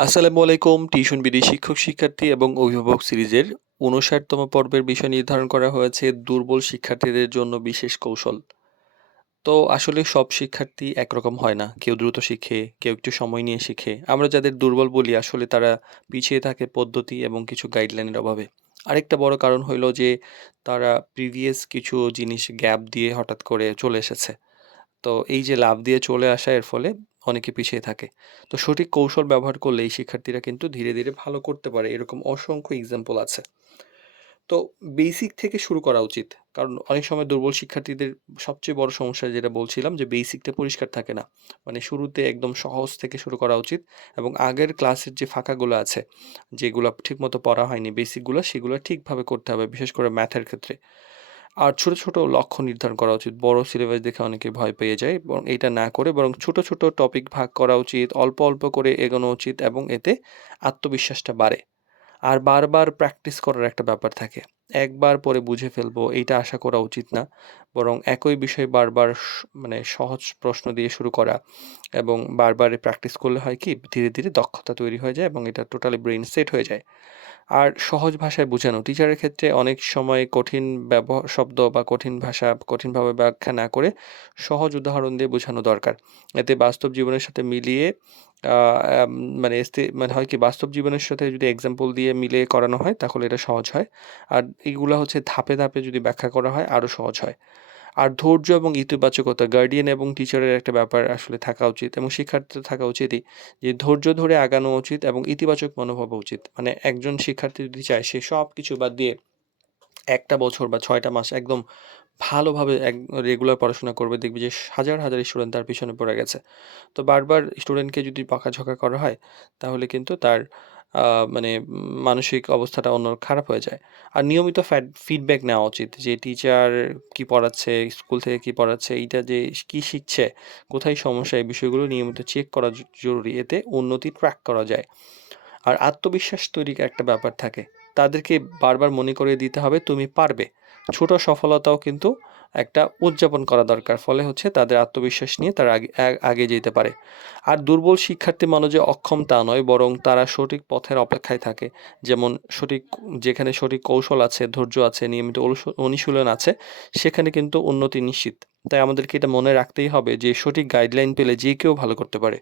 আসসালামু আলাইকুম। Tuition BD শিক্ষক শিক্ষার্থী এবং অভিভাবক সিরিজের ৫৯তম পর্বের বিষয় নির্ধারণ করা হয়েছে দুর্বল শিক্ষার্থীদের জন্য বিশেষ কৌশল। তো আসলে সব শিক্ষার্থী একরকম হয় না। কেউ দ্রুত শিখে, কেউ একটু সময় নিয়ে শিখে। আমরা যাদের দুর্বল বলি আসলে তারা পিছিয়ে থাকে পদ্ধতি এবং কিছু গাইডলাইনের অভাবে। আরেকটা বড় কারণ হইল যে তারা প্রিভিয়াস কিছু জিনিস গ্যাপ দিয়ে হঠাৎ করে চলে এসেছে। তো এই যে লাফ দিয়ে চলে আসা এর ফলে অনেকে পিছিয়ে থাকে। তো সঠিক কৌশল ব্যবহার করলে এই শিক্ষার্থীরা কিন্তু ধীরে, ধীরে ভালো করতে পারে। এরকম অসংখ্য এক্সাম্পল আছে। তো বেসিক থেকে শুরু করা উচিত। কারণ অনেক সময় দুর্বল শিক্ষার্থীদের সবচেয়ে বড় সমস্যা যেটা বলছিলাম যে বেসিকটা পরিষ্কার থাকে না। মানে শুরুতে একদম সহজ থেকে শুরু করা উচিত এবং আগের ক্লাসের যে ফাঁকাগুলো আছে, যেগুলা ঠিকমতো পড়া হয়নি বেসিকগুলো সেগুলো ঠিকভাবে করতে হবে। বিশেষ করে ম্যাথের ক্ষেত্রে। আর ছোট, ছোট লক্ষ্য নির্ধারণ করা উচিত। বড় সিলেবাস দেখে অনেকে ভয় পেয়ে যায় এবং এইটা না করে বরং ছোট, ছোট টপিক ভাগ করা উচিত। অল্প, অল্প করে এগোনো উচিত এবং এতে আত্মবিশ্বাসটা বাড়ে। আর বারবার প্র্যাকটিস করার একটা ব্যাপার থাকে। একবার পরে বুঝে ফেলবো এইটা আশা করা উচিত না। বরং একই বিষয় বারবার মানে সহজ প্রশ্ন দিয়ে শুরু করা এবং বারবার প্র্যাকটিস করলে হয় কি ধীরে, ধীরে দক্ষতা তৈরি হয়ে যায় এবং এটা টোটালি ব্রেইন সেট হয়ে যায়। আর সহজ ভাষায় বোঝানো। টিচারের ক্ষেত্রে অনেক সময় কঠিন শব্দ বা কঠিন ভাষা কঠিনভাবে ব্যাখ্যা না করে সহজ উদাহরণ দিয়ে বোঝানো দরকার। এতে বাস্তব জীবনের সাথে মিলিয়ে আ আম মানে মানে হয় কি বাস্তব জীবনের সাথে যদি এক্সাম্পল দিয়ে মিলিয়ে করানো হয় তাহলে এটা সহজ হয়। আর এগুলা হচ্ছে ধাপে, ধাপে যদি ব্যাখ্যা করা হয় আরো সহজ হয়। আর ধৈর্য এবং ইতিবাচকতা গার্ডিয়ান এবং টিচারের একটা ব্যাপার আসলে থাকা উচিত এবং শিক্ষার্থীদের থাকা উচিতই যে ধৈর্য ধরে আগানো উচিত এবং ইতিবাচক মনোভাব উচিত। মানে একজন শিক্ষার্থী যদি চায় সে সবকিছু বাদ দিয়ে ১ টা বছর বা ৬ টা মাস একদম ভালোভাবে রেগুলার পড়াশোনা করবে দেখবে যে হাজার, হাজার স্টুডেন্ট তার পিছনে পড়ে গেছে। তো বারবার স্টুডেন্টকে যদি বকাঝকা করা হয় তাহলে কিন্তু তার আ মানে মানসিক অবস্থাটা অন্য খারাপ হয়ে যায়। আর নিয়মিত ফিডব্যাক নেওয়া উচিত যে টিচার কি পড়াচ্ছে, স্কুল থেকে কি পড়াচ্ছে, এইটা যে কি শিখছে, কোথায় সমস্যা এই বিষয়গুলো নিয়মিত চেক করা জরুরি। এতে উন্নতি ট্র্যাক করা যায়। আর আত্মবিশ্বাস তৈরির একটা ব্যাপার থাকে। তাদেরকে বারবার মনে করিয়ে দিতে হবে তুমি পারবে। ছোট সফলতাও কিন্তু একটা উদযাপন করা দরকার। ফলে হচ্ছে তাদের আত্মবিশ্বাস নিয়ে তারা আগে যেতে পারে। আর দুর্বল শিক্ষার্থী মানে যে অক্ষম তা নয় বরং তারা সঠিক পথের অপেক্ষায় থাকে। যেমন যেখানে সঠিক কৌশল আছে, ধৈর্য আছে, নিয়মিত অনুশীলন আছে সেখানে কিন্তু উন্নতি নিশ্চিত। তাই আমাদেরকে এটা মনে রাখতেই হবে যে সঠিক গাইডলাইন পেলে যে কেউ ভালো করতে পারে।